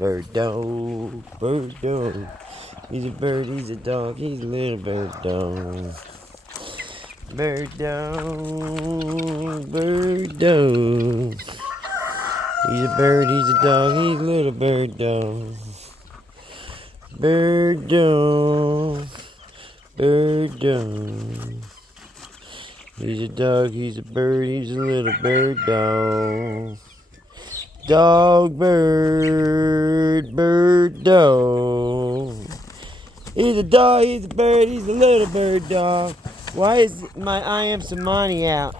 Bird dog, bird dog. He's a bird, he's a dog, he's a little bird dog. Bird dog, bird dog. He's a bird, he's a dog, he's a little bird dog. Bird dog, bird dog. He's a dog, he's a bird, he's a little bird dog. Dog, bird, bird, dog. He's a dog, he's a bird, he's a little bird dog. Why is my I Am Samani out?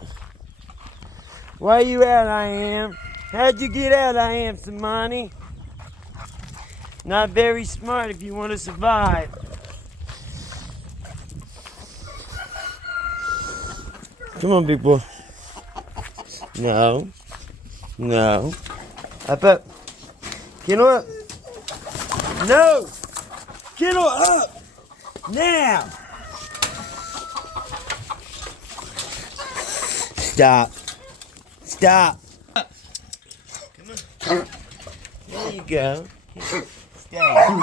Why are you out, I Am? How'd you get out, I Am Samani? Not very smart if you want to survive. Come on, big boy. No. No. Up, up. Kennel up. No! Kennel up! Now! Stop. Stop. Come on. There you go. Stay.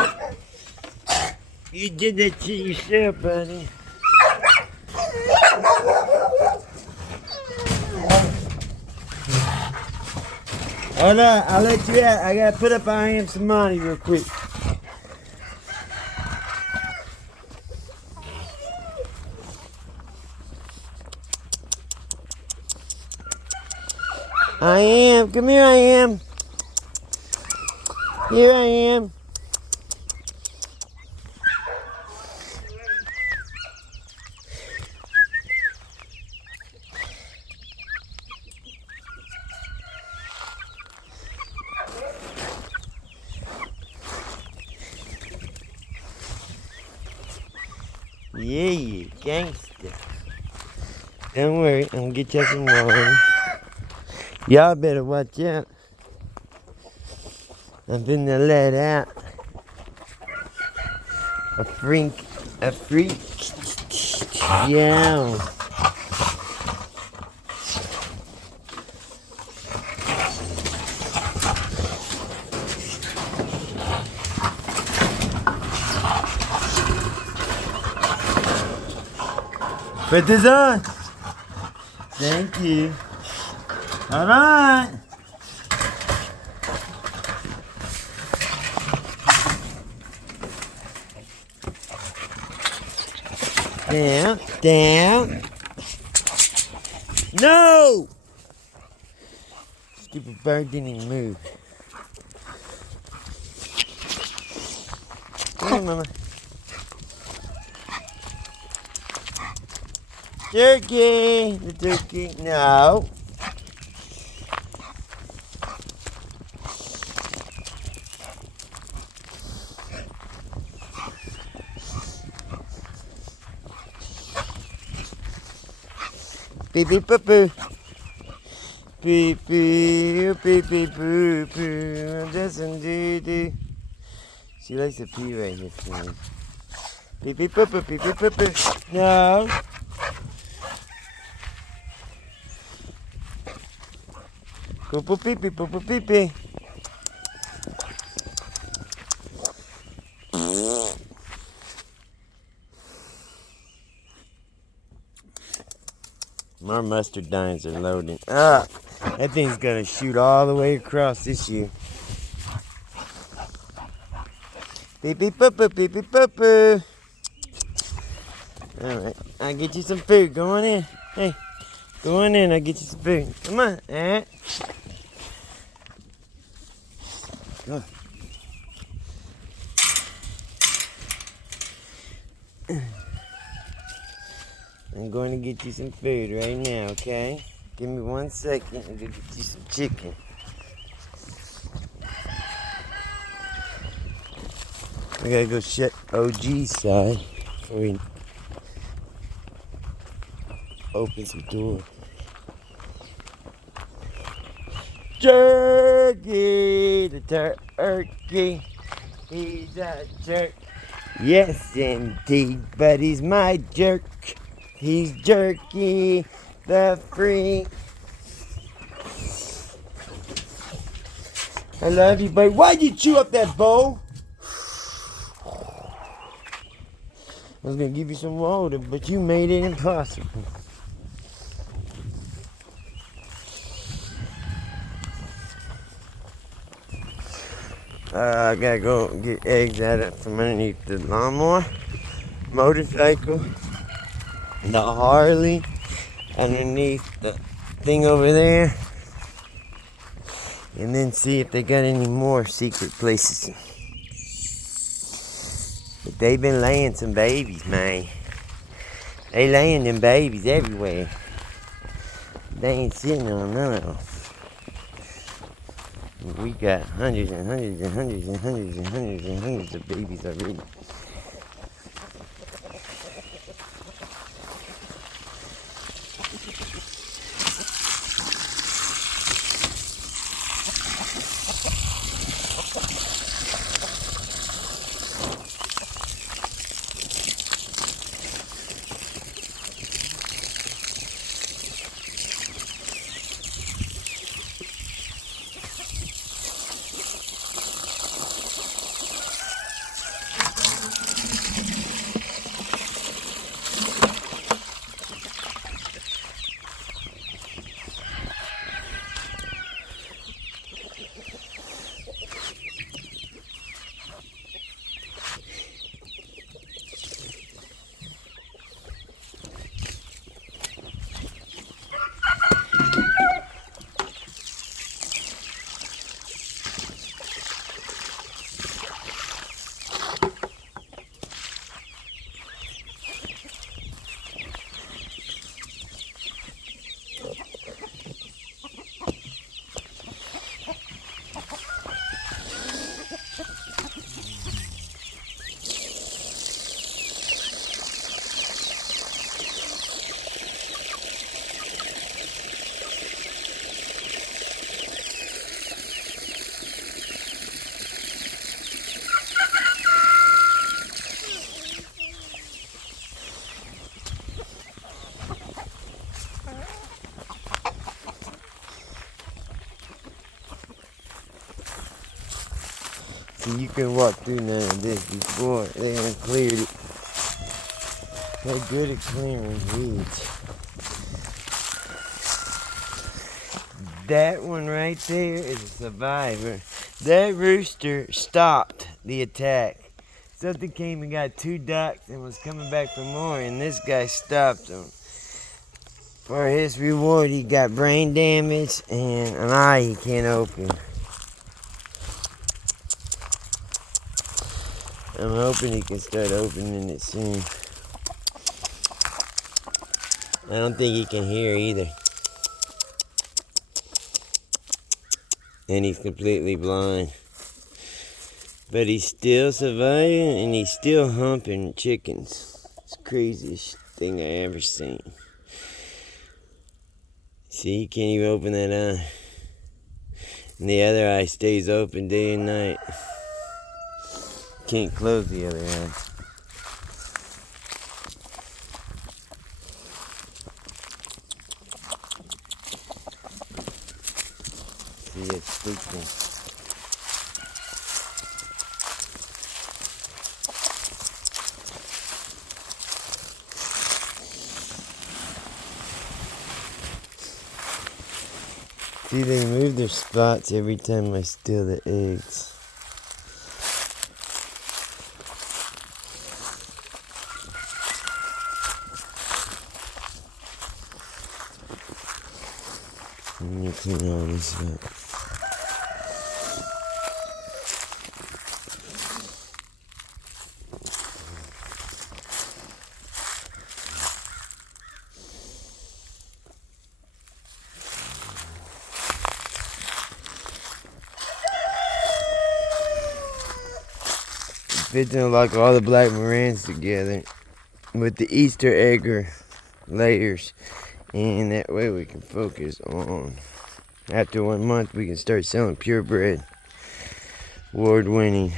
You did that to yourself, buddy. Hold on, I'll let you out. I gotta put up I Am Samani real quick. I Am, come here, I Am. Here I am. Yeah, you gangster. Don't worry, I'm gonna get you some water. Y'all better watch out. I'm finna let out a freak, yeah. Put this on. Thank you. All right. Down, down. No! Stupid bird didn't even move. Come on, Mama. Turkey! The turkey. No. Beep beep boo boo. Beep beep beep beep boo boo. Doesn't do. She likes to pee right here for me. Beep beep boo boo beep beep boo boo. No. Boo boo beep beep boo boo beep beep. My mustard dines are loading. Ah, that thing's gonna shoot all the way across this year. Beep beep boo boo beep beep boo boo. Alright, I'll get you some food. Go on in. Hey, go on in, I'll get you some food. Come on, alright. Go. I'm going to get you some food right now, okay? Give me 1 second. I'm going to get you some chicken. I gotta go shut OG's side before he opens the door. Turkey, the turkey, he's a jerk. Yes, indeed, but he's my jerk. He's Jerky, the freak. I love you, but why'd you chew up that bowl? I was gonna give you some water, but you made it impossible. I gotta go get eggs out of from underneath the lawnmower, motorcycle, the Harley, underneath the thing over there, and then see if they got any more secret places. But they've been laying some babies, man. They laying them babies everywhere. They ain't sitting on none of them. We got hundreds and hundreds and hundreds and hundreds and hundreds and hundreds of babies already. So you can walk through none of this before they done cleared it. They're good at clearing weeds. That one right there is a survivor. That rooster stopped the attack. Something came and got 2 ducks and was coming back for more, and this guy stopped him. For his reward, he got brain damage and an eye he can't open. I'm hoping he can start opening it soon. I don't think he can hear either. And he's completely blind. But he's still surviving and he's still humping chickens. It's the craziest thing I ever seen. See, he can't even open that eye. And the other eye stays open day and night. Can't close the other eye. See, it's sleeping. See, they move their spots every time I steal the eggs. Let me clean all this up. Fits to lock all the black Marans together with the Easter egg layers, and that way we can focus on, after 1 month we can start selling purebred award-winning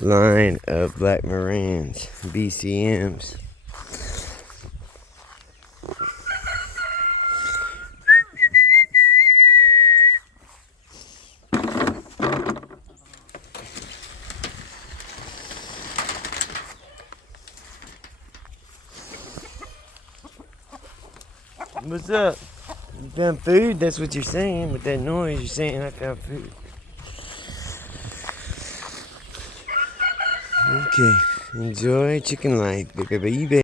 line of black Marans, BCMs. What's up? You found food? That's what you're saying with that noise. You're saying I found food. Okay. Enjoy chicken life, baby.